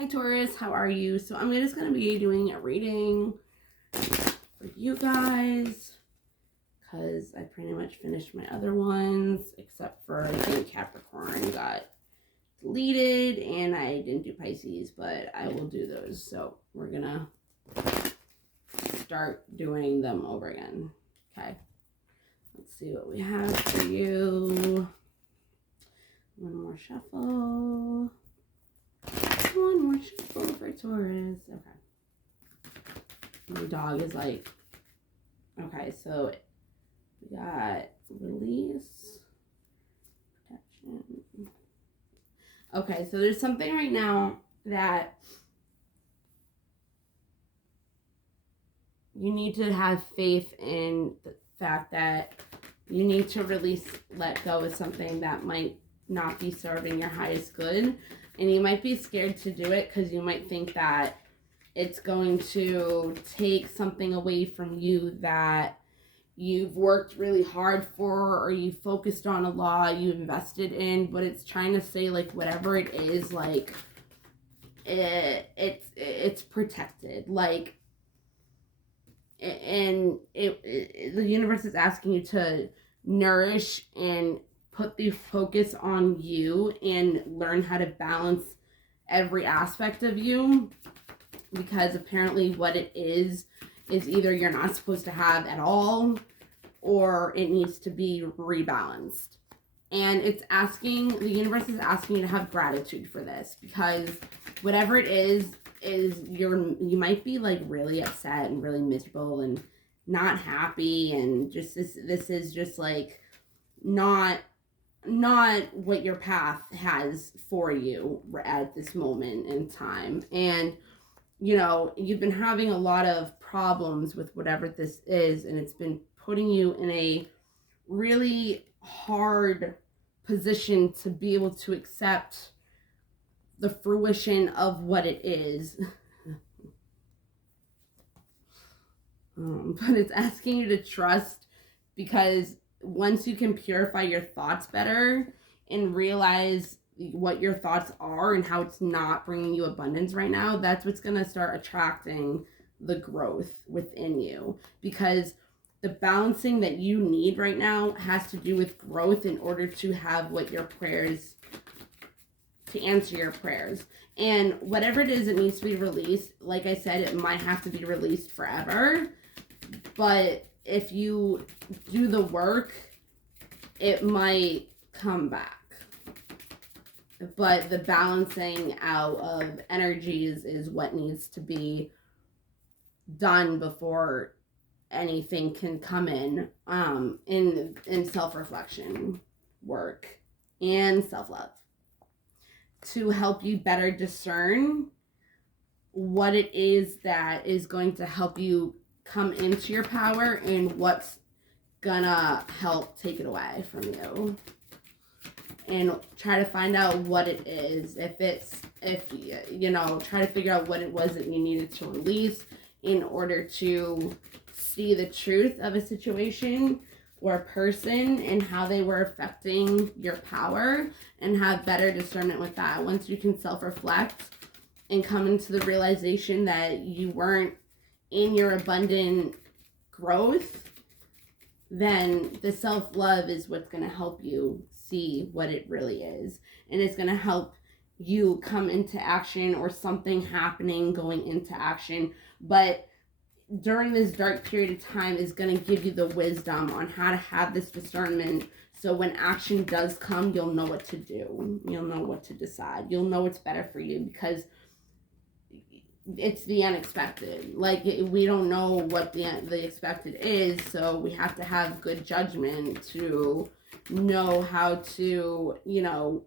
Hi Taurus, how are you? So I'm just going to be doing a reading for you guys because I pretty much finished my other ones except for I think Capricorn got deleted and I didn't do Pisces, but I will do those. So we're going to start doing them over again. Okay, let's see what we have for you. One more shuffle. One more shuffle for Taurus. Okay. My dog is like, okay, so we got release, protection. Okay, so there's something right now that you need to have faith in the fact that you need to release, let go of something that might not be serving your highest good. And you might be scared to do it because you might think that it's going to take something away from you that you've worked really hard for or you focused on a lot, you invested in, but it's trying to say like whatever it is, like it's protected, like, and the universe is asking you to nourish and put the focus on you and learn how to balance every aspect of you, because apparently what it is either you're not supposed to have at all or it needs to be rebalanced. And it's asking, the universe is asking you to have gratitude for this, because whatever it is you might be like really upset and really miserable and not happy, and just this is just like not what your path has for you at this moment in time. And you know, you've been having a lot of problems with whatever this is, and it's been putting you in a really hard position to be able to accept the fruition of what it is. But it's asking you to trust, because once you can purify your thoughts better and realize what your thoughts are and how it's not bringing you abundance right now, that's what's going to start attracting the growth within you. Because the balancing that you need right now has to do with growth in order to have what your prayers, to answer your prayers. And whatever it is that needs to be released, like I said, it might have to be released forever. But if you do the work, it might come back. But the balancing out of energies is what needs to be done before anything can come in self-reflection work and self-love, to help you better discern what it is that is going to help you come into your power and what's gonna help take it away from you. And try to find out what it is. If you know, try to figure out what it was that you needed to release in order to see the truth of a situation or a person and how they were affecting your power, and have better discernment with that. Once you can self-reflect and come into the realization that you weren't in your abundant growth, then the self-love is what's going to help you see what it really is. And it's going to help you come into action, or something happening going into action. But during this dark period of time is going to give you the wisdom on how to have this discernment, so when action does come, you'll know what to do. You'll know what to decide. You'll know what's better for you, because it's the unexpected. Like, we don't know what the expected is, so we have to have good judgment to know how to, you know,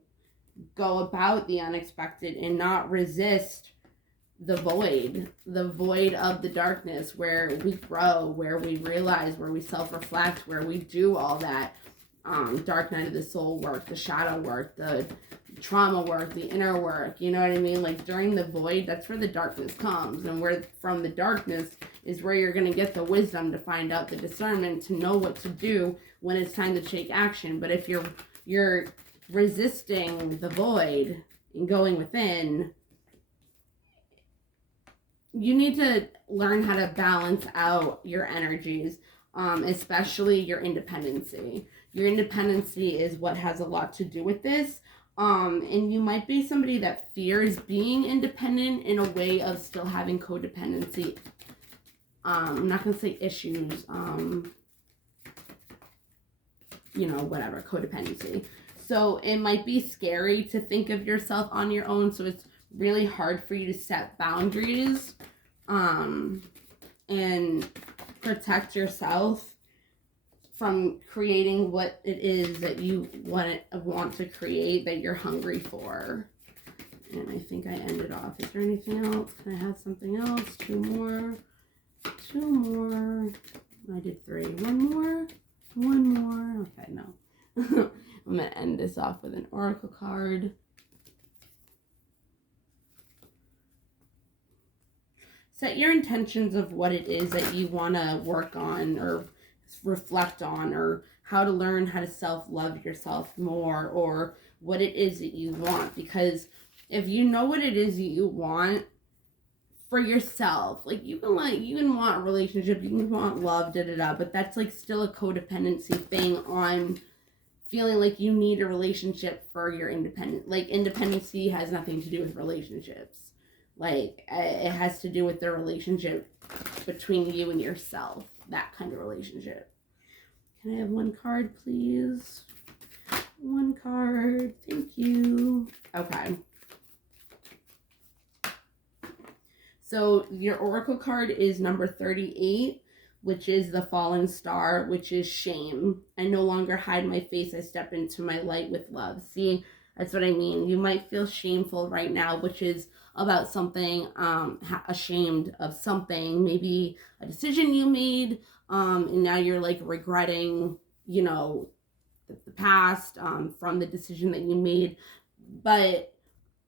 go about the unexpected and not resist the void of the darkness, where we grow, where we realize, where we self-reflect, where we do all that dark night of the soul work, the shadow work, the trauma work, the inner work, you know what I mean? Like, during the void, that's where the darkness comes, and where from the darkness is where you're going to get the wisdom to find out the discernment to know what to do when it's time to take action. But if you're resisting the void and going within, you need to learn how to balance out your energies, especially your independency. Your independency is what has a lot to do with this. And you might be somebody that fears being independent in a way of still having codependency. I'm not going to say issues, whatever, codependency. So it might be scary to think of yourself on your own. So it's really hard for you to set boundaries, and protect yourself from creating what it is that you want to create, that you're hungry for. And I think I ended off. Is there anything else? Can I have something else? Two more. I did 3. One more. Okay, no. I'm going to end this off with an oracle card. Set your intentions of what it is that you want to work on or reflect on, or how to learn how to self-love yourself more, or what it is that you want. Because if you know what it is that you want for yourself, like you can want a relationship, you can want love, but that's like still a codependency thing on feeling like you need a relationship for your independent. Like independency has nothing to do with relationships. Like it has to do with the relationship between you and yourself, that kind of relationship. Can I have one card, please? One card, thank you. Okay. So your oracle card is number 38, which is the fallen star, which is shame. I no longer hide my face. I step into my light with love. See, that's what I mean. You might feel shameful right now, which is about something, ashamed of something, maybe a decision you made, and now you're like regretting, the past, from the decision that you made. But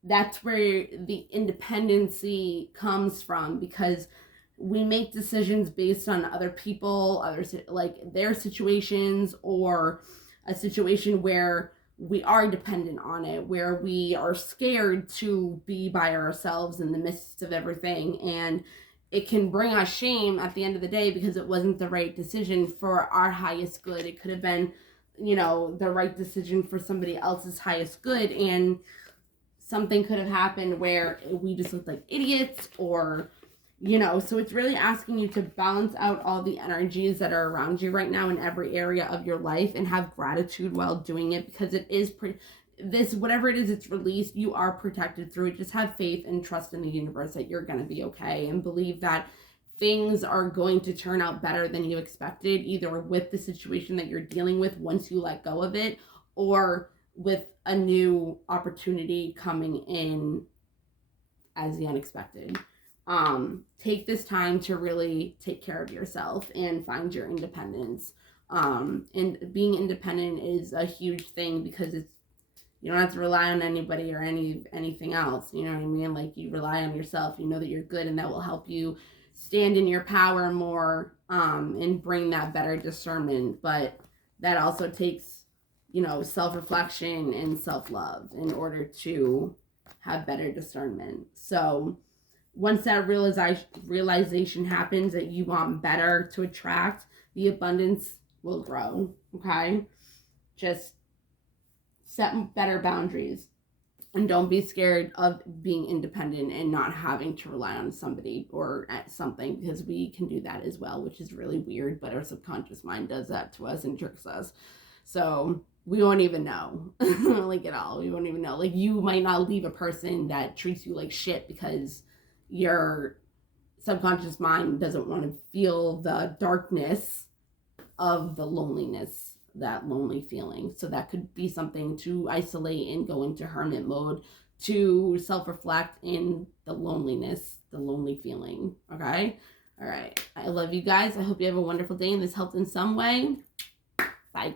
that's where the independency comes from, because we make decisions based on other people, others, like their situations, or a situation where we are dependent on it, where we are scared to be by ourselves in the midst of everything. And it can bring us shame at the end of the day, because it wasn't the right decision for our highest good. It could have been, the right decision for somebody else's highest good. And something could have happened where we just looked like idiots, or, so it's really asking you to balance out all the energies that are around you right now in every area of your life, and have gratitude while doing it, because it is whatever it is it's released, you are protected through it. Just have faith and trust in the universe that you're going to be okay, and believe that things are going to turn out better than you expected, either with the situation that you're dealing with once you let go of it, or with a new opportunity coming in as the unexpected. Take this time to really take care of yourself and find your independence. And being independent is a huge thing, because you don't have to rely on anybody or anything else. You know what I mean? Like, you rely on yourself. You know that you're good, and that will help you stand in your power more, and bring that better discernment. But that also takes, self-reflection and self-love in order to have better discernment. So once that realization happens that you want better to attract, the abundance will grow, okay? Just set better boundaries, and don't be scared of being independent and not having to rely on somebody or at something, because we can do that as well, which is really weird, but our subconscious mind does that to us and tricks us. So we won't even know, like, at all. We won't even know. Like, you might not leave a person that treats you like shit because your subconscious mind doesn't want to feel the darkness of the loneliness, that lonely feeling. So that could be something to isolate and go into hermit mode, to self-reflect in the loneliness, the lonely feeling. Okay? All right. I love you guys. I hope you have a wonderful day and this helped in some way. Bye.